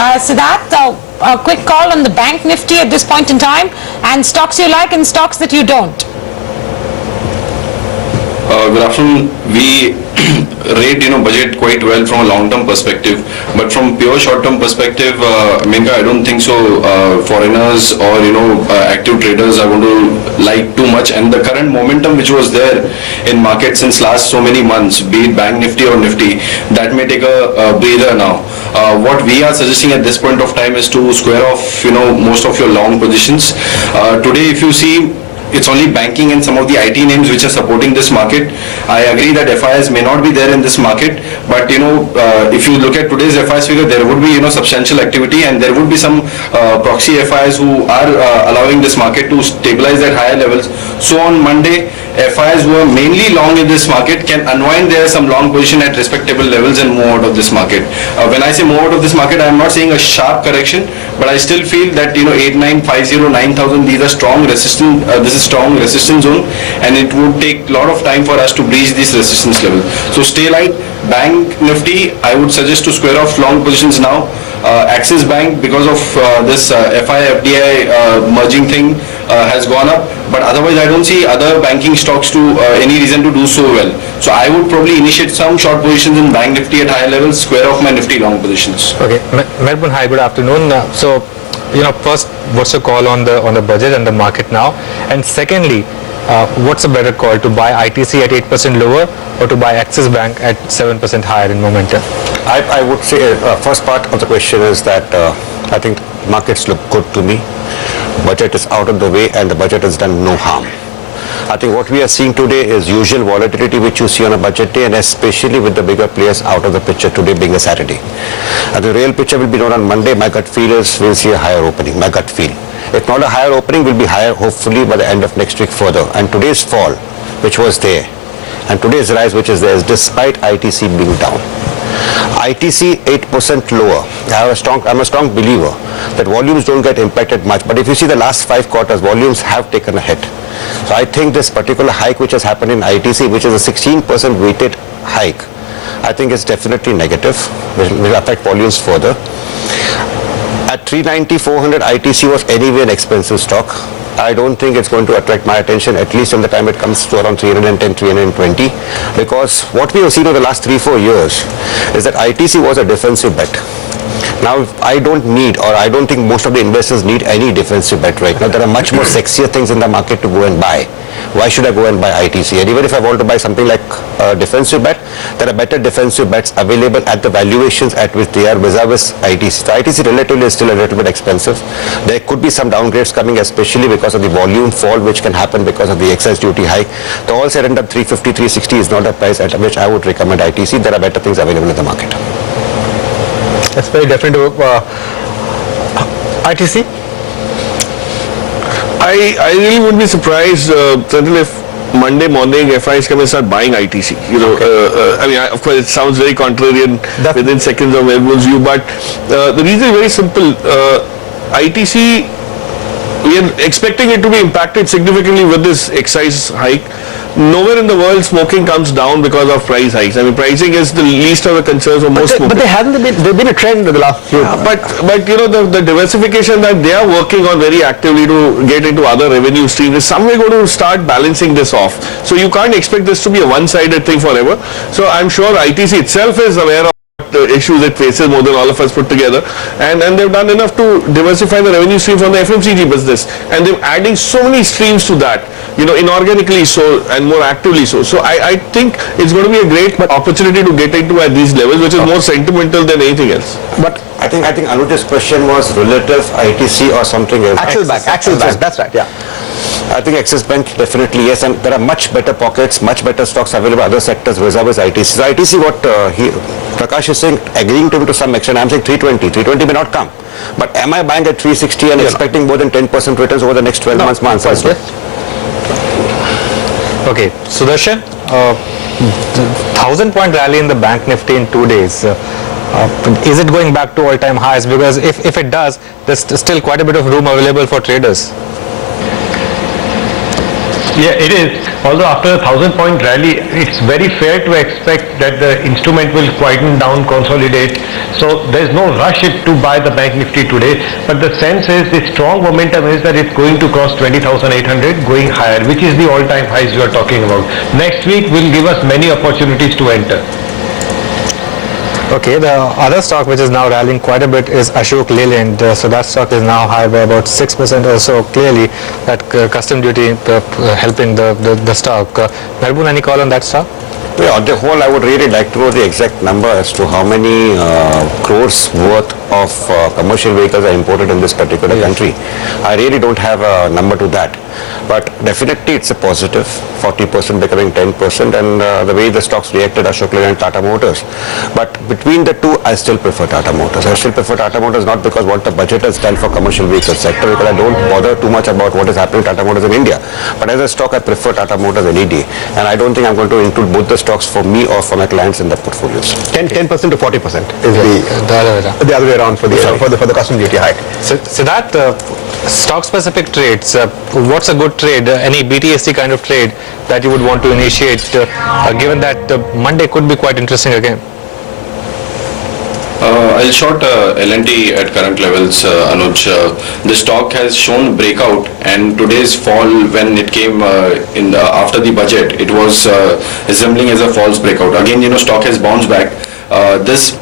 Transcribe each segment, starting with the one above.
Siddharth, a quick call on the Bank Nifty at this point in time, and stocks you like and stocks that you don't. Good afternoon. We rate budget quite well from a long-term perspective, but from pure short-term perspective, Menka, I don't think so. Foreigners or active traders are going to like too much, and the current momentum which was there in market since last so many months, be it Bank Nifty or Nifty, that may take a breather now. What we are suggesting at this point of time is to square off most of your long positions. Today, if you see, it's only banking and some of the IT names which are supporting this market. I agree that FIs may not be there in this market, but if you look at today's FIs figure, there would be substantial activity, and there would be some proxy FIs who are allowing this market to stabilize at higher levels. So on Monday, FIs who are mainly long in this market can unwind their some long position at respectable levels and move out of this market. When I say move out of this market, I am not saying a sharp correction, but I still feel that 8950, 9000, these are strong resistance. This is strong resistance zone, and it would take a lot of time for us to breach this resistance level. So stay light. Bank Nifty, I would suggest to square off long positions now. Axis Bank, because of this FI FDI merging thing, has gone up, but otherwise I don't see other banking stocks to any reason to do so well. So I would probably initiate some short positions in Bank Nifty at higher levels, square off my Nifty long positions. Okay, Melbourne, hi, good afternoon. First, what's your call on the budget and the market now? And secondly, what's a better call, to buy ITC at 8% lower or to buy Axis Bank at 7% higher in momentum? I would say first part of the question is that I think markets look good to me. Budget is out of the way and the budget has done no harm. I think what we are seeing today is usual volatility which you see on a budget day, and especially with the bigger players out of the picture today being a Saturday. And the real picture will be known on Monday. My gut feel is we'll see a higher opening, my gut feel. If not a higher opening, will be higher hopefully by the end of next week further. And today's fall, which was there, and today's rise which is there, is despite ITC being down. ITC 8% lower. I'm a strong believer that volumes don't get impacted much, but if you see the last 5 quarters, volumes have taken a hit. So I think this particular hike which has happened in ITC, which is a 16% weighted hike, I think is definitely negative, will affect volumes further. At 390, 400, ITC was anyway an expensive stock. I don't think it's going to attract my attention, at least in the time it comes to around 310, 320, because what we have seen over the last 3-4 years is that ITC was a defensive bet. Now, I don't think most of the investors need any defensive bet right now. There are much more sexier things in the market to go and buy. Why should I go and buy ITC? And even if I want to buy something like a defensive bet, there are better defensive bets available at the valuations at which they are vis-a-vis ITC. So ITC relatively is still a little bit expensive. There could be some downgrades coming, especially because of the volume fall which can happen because of the excise duty hike. The all said and done 350, 360 is not a price at which I would recommend ITC. There are better things available in the market. That's very definite. ITC? I really wouldn't be surprised, certainly if Monday morning FIs come and start buying ITC. Of course it sounds very contrarian within seconds of everyone's view, but the reason is very simple. ITC, we are expecting it to be impacted significantly with this excise hike. Nowhere in the world smoking comes down because of price hikes. I mean, pricing is the least of the concerns for most smokers. But there's been a trend in the last few. But the diversification that they are working on very actively to get into other revenue streams is some way going to start balancing this off. So you can't expect this to be a one-sided thing forever. So I'm sure ITC itself is aware of the issues it faces more than all of us put together, and they've done enough to diversify the revenue stream from the FMCG business, and they're adding so many streams to that, inorganically so and more actively so. So I think it's going to be a great opportunity to get into at these levels, which is more sentimental than anything else. But I think Anuj's question was relative ITC or something else. Axis Bank, that's right, yeah. I think Axis Bank definitely yes, and there are much better pockets, much better stocks available other sectors vis-a-vis ITC. So ITC, what Prakash is saying, agreeing to him to some extent, I'm saying 320 may not come. But am I buying at 360 and expecting more than 10% returns over the next 12 months? My answer is no. Okay, Sudarshan, 1,000-point rally in the Bank Nifty in 2 days. Is it going back to all-time highs? Because if it does, there's still quite a bit of room available for traders. Yeah, it is. Although after a 1,000-point rally, it's very fair to expect that the instrument will quieten down, consolidate. So there's no rush to buy the bank nifty today. But the sense is the strong momentum is that it's going to cross 20,800, going higher, which is the all-time highs you are talking about. Next week will give us many opportunities to enter. Okay, the other stock which is now rallying quite a bit is Ashok Leyland. So that stock is now higher by about 6% or so. Clearly, that custom duty helping the stock. Narboon, any call on that stock? Yeah, on the whole, I would really like to know the exact number as to how many crores worth of commercial vehicles are imported in this particular country. I really don't have a number to that. But definitely it's a positive, 40% becoming 10%, and the way the stocks reacted, Ashok Leyland and Tata Motors. But between the two, I still prefer Tata Motors. I still prefer Tata Motors not because what the budget has done for commercial vehicle sector, because I don't bother too much about what is happening to Tata Motors in India. But as a stock, I prefer Tata Motors any day. And I don't think I'm going to include both the stocks for me or for my clients in their portfolios. 10% to 40% is the other way around for the custom duty hike. So that stock-specific trades, what's a good trade, any BTSC kind of trade that you would want to initiate, given that Monday could be quite interesting again? I'll short L&T at current levels, Anuj. The stock has shown breakout, and today's fall, when it came after the budget, it was resembling as a false breakout. Again, stock has bounced back. This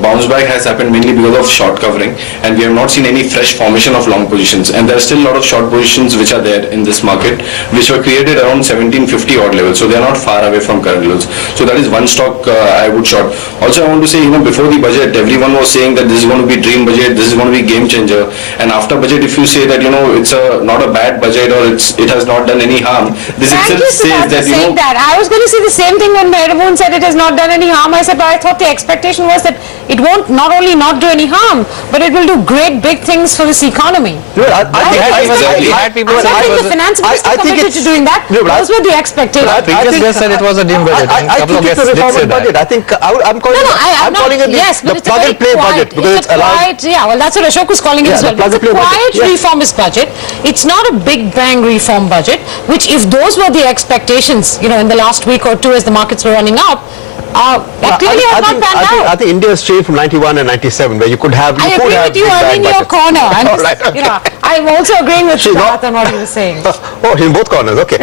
bounce back has happened mainly because of short covering, and we have not seen any fresh formation of long positions, and there are still a lot of short positions which are there in this market, which were created around 1750 odd levels, so they are not far away from current levels. So that is one stock I would short. Also, I want to say, before the budget, everyone was saying that this is going to be dream budget, this is going to be game changer, and after budget, if you say that it's not a bad budget or it has not done any harm, this Thank itself you, says Siddharth, for saying that that. I was going to say the same thing when Narboon said it has not done any harm. I said, but I thought the expectation was that it won't not only not do any harm, but it will do great big things for this economy. I think the finance minister committed to doing that. Those were the expectations. Previous guest said it was a dim budget. and I couple of think it's guests a did say reform budget. that. I think I'm calling it Yes, but the it's a plug very and play quiet, budget because it's allowed. quiet, yeah, well, that's what Ashok was calling it as well. the plug It's a and play budget, quiet yes. reformist budget. It's not a big bang reform budget, which if those were the expectations, in the last week or two as the markets were running up, that clearly has not panned out. I think India has changed from 91 and 97 where you could have. I agree with you. I'm in your corner. I'm All just, right, okay. I'm also agreeing with She's not- Siddharth on what he was saying. Oh, in both corners. Okay.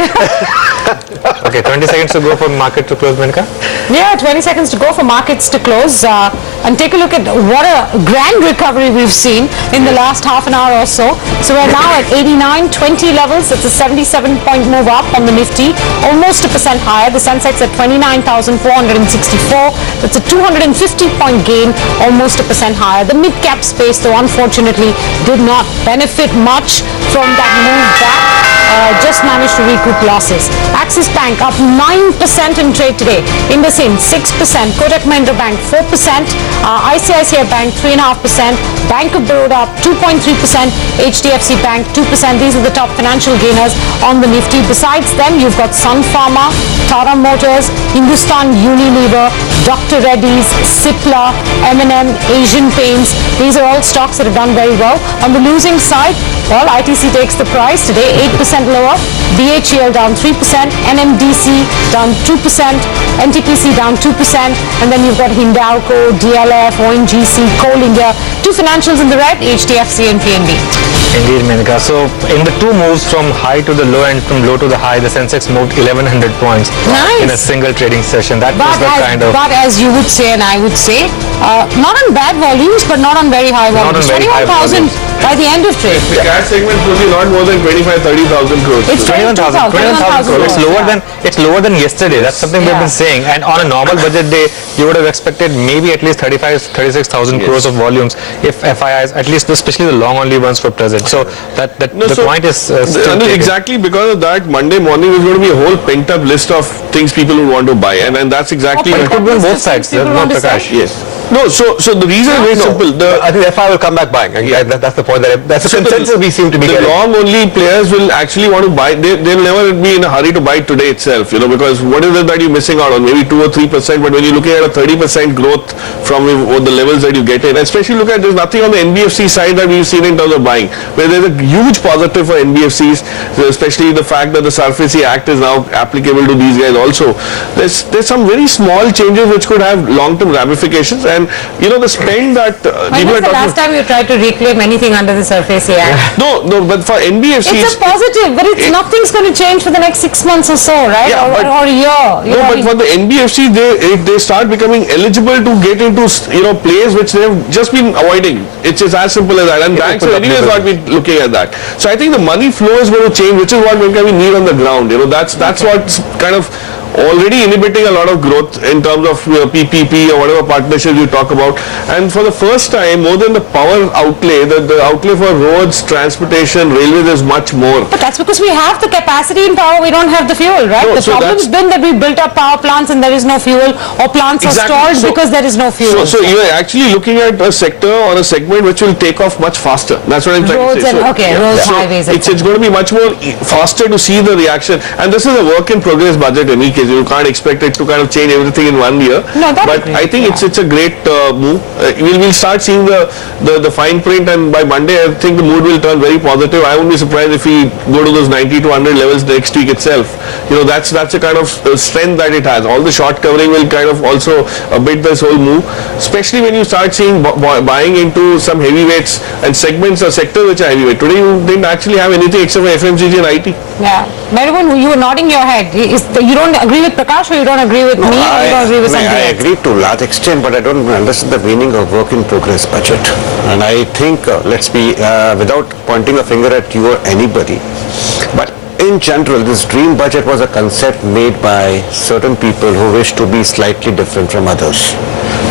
Okay, 20 seconds to go for market to close, Menika. Yeah, 20 seconds to go for markets to close. And take a look at what a grand recovery we've seen in the last half an hour or so. So we're now at 89.20 levels. It's a 77-point move up on the Nifty, almost a percent higher. The Sensex at 29,464. That's a 250-point gain, almost a percent higher. The mid-cap space, though, unfortunately, did not benefit much from that move back. Just managed to recoup losses. Axis Bank up 9% in trade today. IndusInd 6%, Kotak Mahindra Bank 4%, ICICI Bank 3.5%, Bank of Baroda up 2.3%, HDFC Bank 2%. These are the top financial gainers on the Nifty. Besides them, you've got Sun Pharma, Tata Motors, Hindustan Unilever, Dr. Reddy's, Cipla, M&M, Asian Paints. These are all stocks that have done very well. On the losing side, well, ITC takes the price today, 8% lower. BHEL down 3%, NMDC down 2%, NTPC down 2%, and then you've got Hindalco, DLF, ONGC, Coal India. Two financials in the red, HDFC and PNB. Indeed, Menika. So in the two moves from high to the low and from low to the high, the Sensex moved 1100 points in a single trading session. That was the kind of... But as you would say and I would say, not on bad volumes, but not on very high volumes. Not on very high 21,000 by the end of trade. The cash segment will be not more than 25-30,000 crores. It's 21,000 crores. It's lower than yesterday. That's something we've Yeah. been saying. And on a normal budget day, you would have expected maybe at least 36,000 crores of volumes if FIIs, at least especially the long only ones, were present. So the point is still taken. Exactly because of that, Monday morning is going to be a whole pent up list of things people will want to buy, and that's exactly But it could be on both sides. People No, want to sell. Prakash. yes. No, so the reason is very simple. I think FI will come back buying. That's the point. That's the consensus we seem to be the getting. long only players will actually want to buy. They'll never be in a hurry to buy today itself, because what is it that you're missing out on? Maybe 2 or 3%, but when you're looking at a 30% growth from the levels that you get in, especially look at, there's nothing on the NBFC side that we've seen in terms of buying, where there's a huge positive for NBFCs, especially the fact that the SARFAESI Act is now applicable to these guys also. There's some very small changes which could have long-term ramifications, and the spend that When was the last time you tried to reclaim anything under the SARFAESI Act? No, but for NBFCs, It's a positive, but nothing's going to change for the next 6 months or so, right? Yeah, or a year. No, but for the NBFC, if they start becoming eligible to get into plays which they have just been avoiding. It's just as simple as that, and banks have anyways not been looking at that. So I think the money flow is going to change, which is what we need on the ground. That's what's kind of already inhibiting a lot of growth in terms of PPP or whatever partnerships you talk about. And for the first time, more than the power outlay, the outlay for roads, transportation, railways is much more. But that's because we have the capacity in power, we don't have the fuel, right? No, The so problem's been that we built up power plants and there is no fuel, or plants are stalled because there is no fuel. So you're actually looking at a sector or a segment which will take off much faster. That's what I'm trying to say. Roads, highways, It's going to be much more faster to see the reaction. And this is a work in progress budget in any case. You can't expect it to kind of change everything in 1 year. No, but I think it's a great move. We'll start seeing the fine print, and by Monday I think the mood will turn very positive. I won't be surprised if we go to those 90 to 100 levels next week itself. That's the kind of strength that it has. All the short covering will kind of also abate this whole move, especially when you start seeing buying into some heavyweights and segments or sectors which are heavyweight. Today you didn't actually have anything except for FMCG and IT. Yeah. Merivun, you were nodding your head. You don't agree with Prakash, or you don't agree with me, or you don't agree with somebody I else? agree to a large extent, but I don't understand the meaning of work in progress budget. And I think, let's be, without pointing a finger at you or anybody, but in general, this dream budget was a concept made by certain people who wish to be slightly different from others.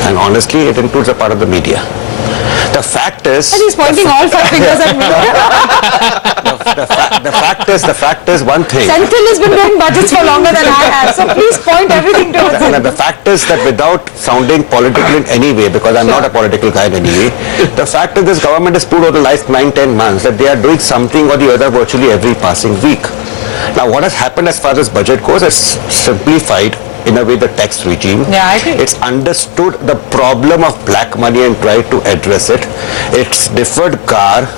And honestly, it includes a part of the media. The fact is... And he's pointing all 5 fingers at me. The fact is one thing. Senthil has been doing budgets for longer than I have, so please point everything to us. And the fact is that without sounding political in any way, because I'm not a political guy in any way, the fact is this government has proved over the last 9-10 months that they are doing something or the other virtually every passing week. Now what has happened as far as budget goes is simplified in a way the tax regime. Yeah, I agree. It's understood the problem of black money and tried to address it. It's deferred CAR,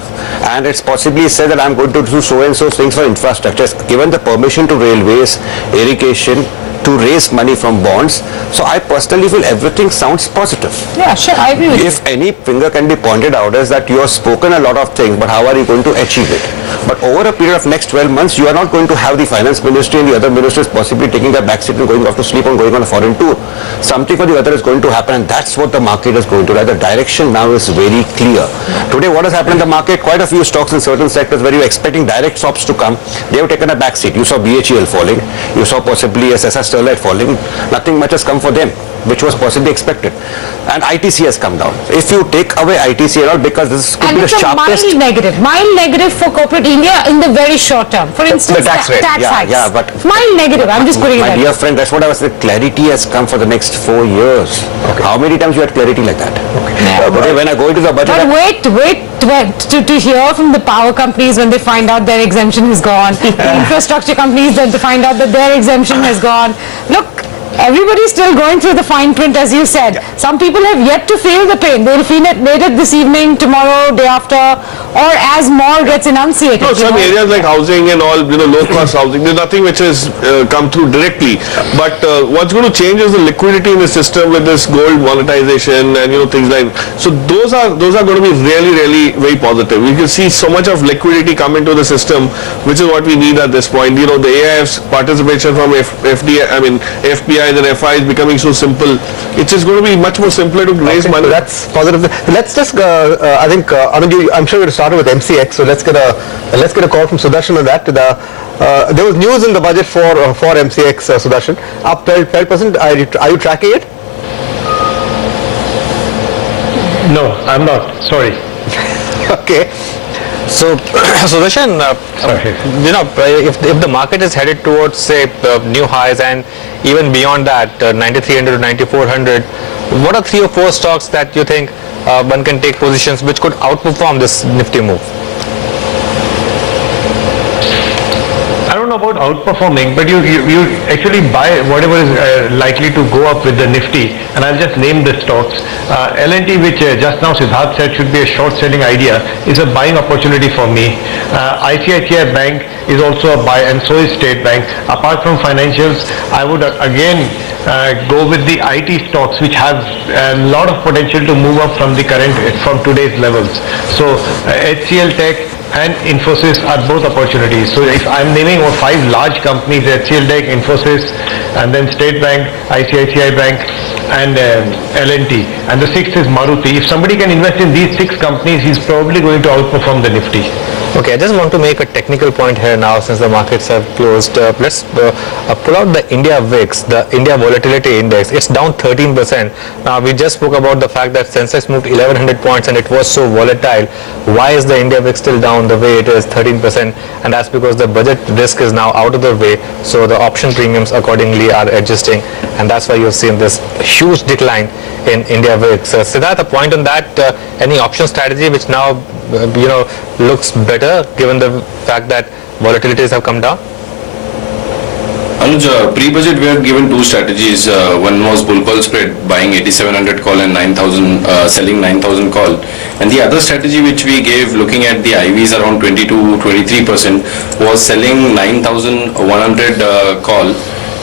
and it's possibly said that I'm going to do so and so things for infrastructure. Given the permission to railways, irrigation, to raise money from bonds. So I personally feel everything sounds positive. Yeah, sure, I agree with you. If any finger can be pointed out is that you have spoken a lot of things, but how are you going to achieve it? But over a period of next 12 months, you are not going to have the finance ministry and the other ministers possibly taking a backseat and going off to sleep and going on a foreign tour. Something or the other is going to happen, and that's what the market is going to do. The direction now is very clear. Today, what has happened in the market? Quite a few stocks in certain sectors where you were expecting direct swaps to come, they have taken a backseat. You saw BHEL falling. You saw possibly SSR Sterlite falling. Nothing much has come for them, which was possibly expected. And ITC has come down. If you take away ITC and all, because this could be the sharpest... And it's a mild negative for corporate India in the very short term. For instance, the tax rate. hikes. Yeah, but... Mild negative, I'm just putting it My that dear friend, that's what I was saying. Clarity has come for the next 4 years. Okay. How many times you had clarity like that? Okay. Yeah. Today when I go into the budget... But wait to hear from the power companies when they find out their exemption is gone. The infrastructure companies that they find out that their exemption has gone. Look, everybody's still going through the fine print, as you said. Yeah. Some people have yet to feel the pain. They'll feel it later this evening, tomorrow, day after, or as more gets enunciated. No, some areas like housing and all, low-cost housing, there's nothing which has come through directly. But what's going to change is the liquidity in the system with this gold monetization and things like. So those are going to be really, really very positive. We can see so much of liquidity come into the system, which is what we need at this point. The AIF's participation from FPI and FI is becoming so simple. It's just going to be much more simpler to raise money. So that's positive. Let's just I think I'm sure we'll start with MCX. So let's get a call from Sudarshan on that. There was news in the budget for MCX, Sudarshan, up 12%. Are you tracking it? No, I'm not. Sorry. Okay. So, Sudarshan, if the market is headed towards, say, new highs and even beyond that, 9,300 to 9,400, what are 3 or 4 stocks that you think one can take positions which could outperform this Nifty move? I don't know about outperforming, but you actually buy whatever is likely to go up with the Nifty, and I'll just name the stocks. L&T, which just now Siddharth said should be a short selling idea, is a buying opportunity for me. ICICI Bank is also a buy, and so is State Bank. Apart from financials, I would again go with the IT stocks, which have a lot of potential to move up from today's levels. So HCL Tech and Infosys are both opportunities. So if I'm naming 5 large companies, HCL Tech, Infosys, and then State Bank, ICICI Bank, and L&T, and the 6th is Maruti. If somebody can invest in these 6 companies, he's probably going to outperform the Nifty. Okay, I just want to make a technical point here now since the markets have closed. Let's pull out the India VIX, the India Volatility Index. It's down 13%. Now, we just spoke about the fact that Sensex moved 1100 points and it was so volatile. Why is the India VIX still down the way it is, 13%? And that's because the budget risk is now out of the way. So the option premiums accordingly are adjusting. And that's why you've seen this huge decline in India VIX. Siddharth, a point on that, any option strategy which now looks better given the fact that volatilities have come down? Anuj, pre-budget we had given 2 strategies. One was bull call spread, buying 8700 call and 9000, selling 9000 call. And the other strategy which we gave, looking at the IVs around 22-23%, was selling 9100 call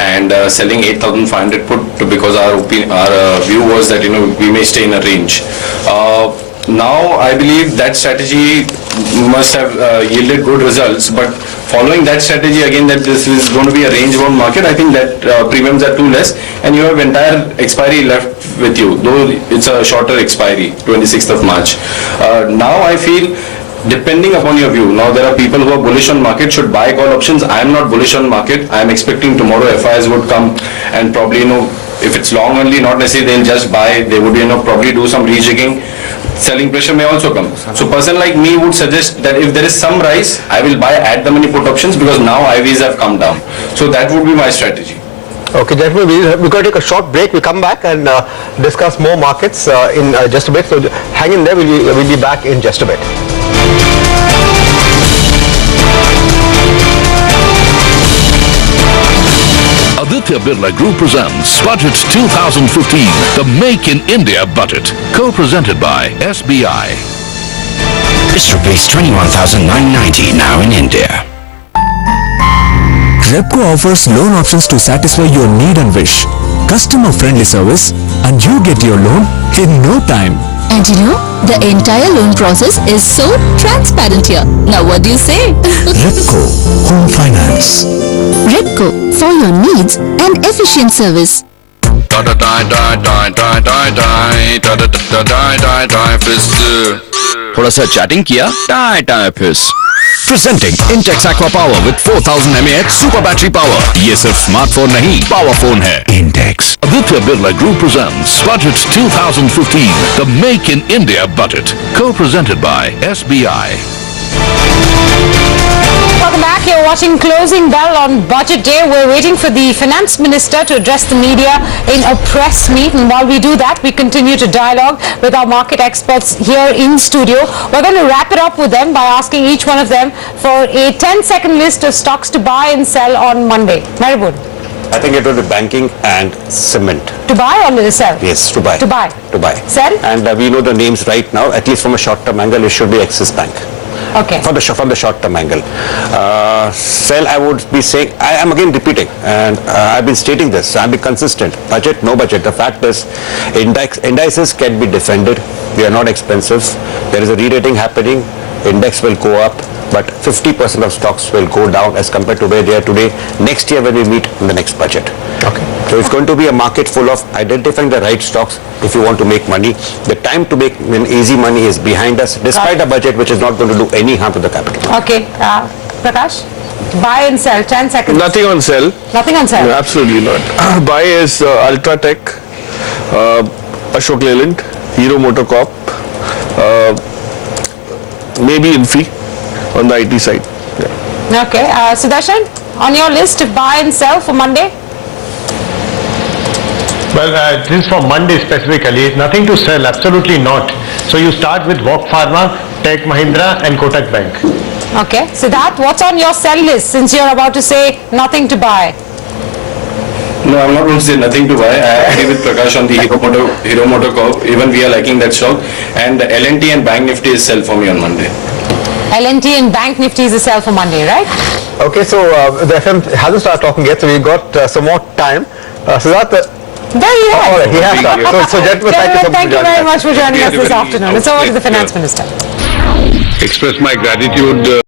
and selling 8,500 put, because our view was that we may stay in a range. Now I believe that strategy must have yielded good results, but following that strategy again, that this is going to be a range bound market, I think that premiums are too less and you have entire expiry left with you, though it's a shorter expiry, 26th of March. Now I feel, depending upon your view, now there are people who are bullish on market should buy call options. I am not bullish on market. I am expecting tomorrow FIs would come and probably if it's long only, not necessarily they'll just buy, they would probably do some rejigging. Selling pressure may also come. So person like me would suggest that if there is some rise, I will buy at the money put options, because now IVs have come down. So that would be my strategy. Okay, gentlemen, we're going to take a short break. We come back and discuss more markets in just a bit. So hang in there. We'll be back in just a bit. Aditya Birla Group presents Budget 2015, the Make in India Budget, co-presented by SBI. It's rupees 21,990 now in India. Repco offers loan options to satisfy your need and wish. Customer-friendly service, and you get your loan in no time. And the entire loan process is so transparent here. Now what do you say? Repco Home Finance. Repco, for your needs and efficient service. थोड़ा सा chatting किया, time fish. Presenting Intex Aqua Power with 4000 mAh super battery power. ये सिर्फ smartphone नहीं, power phone है. Intex. Aditya Birla Group presents Budget 2015, the Make in India Budget, co-presented by SBI. Welcome back. You're watching Closing Bell on Budget Day. We're waiting for the Finance Minister to address the media in a press meet. And while we do that, we continue to dialogue with our market experts here in studio. We're going to wrap it up with them by asking each one of them for a 10-second list of stocks to buy and sell on Monday. Maribud. I think it will be banking and cement. To buy or to sell? Yes, to buy. To buy. To buy. Sell? And we know the names right now, at least from a short-term angle, it should be Axis Bank. Okay. From the short-term angle. Sell, I would be saying, I am again repeating, and I've been stating this, I've been consistent. Budget, no budget. The fact is, indices can be defended. They are not expensive. There is a re-rating happening. Index will go up, but 50% of stocks will go down as compared to where they are today next year when we meet in the next budget. Okay. So it's going to be a market full of identifying the right stocks if you want to make money. The time to make easy money is behind us, despite a budget which is not going to do any harm to the capital. Okay. Prakash? Buy and sell, 10 seconds. Nothing on sell. Nothing on sell? No, absolutely not. Buy is Ultratech, Ashok Leyland, Hero MotoCorp, maybe Infi on the IT side. Yeah. Okay. Sudarshan, on your list to buy and sell for Monday? Well, this is for Monday specifically, nothing to sell, absolutely not. So you start with Walk Pharma, Tech Mahindra and Kotak Bank. Okay, Siddharth, what's on your sell list since you're about to say nothing to buy? No, I'm not going to say nothing to buy. I agree with Prakash on the Hero MotoCorp. Even we are liking that stock. And the L&T and Bank Nifty is sell for me on Monday. L&T and Bank Nifty is a sell for Monday, right? Okay, so the FM hasn't started talking yet, so we've got some more time. Siddharth, There you all are. right, he has started. So gentlemen, Thank you very much for joining us this Very afternoon. It's over to the Finance Minister. Express my gratitude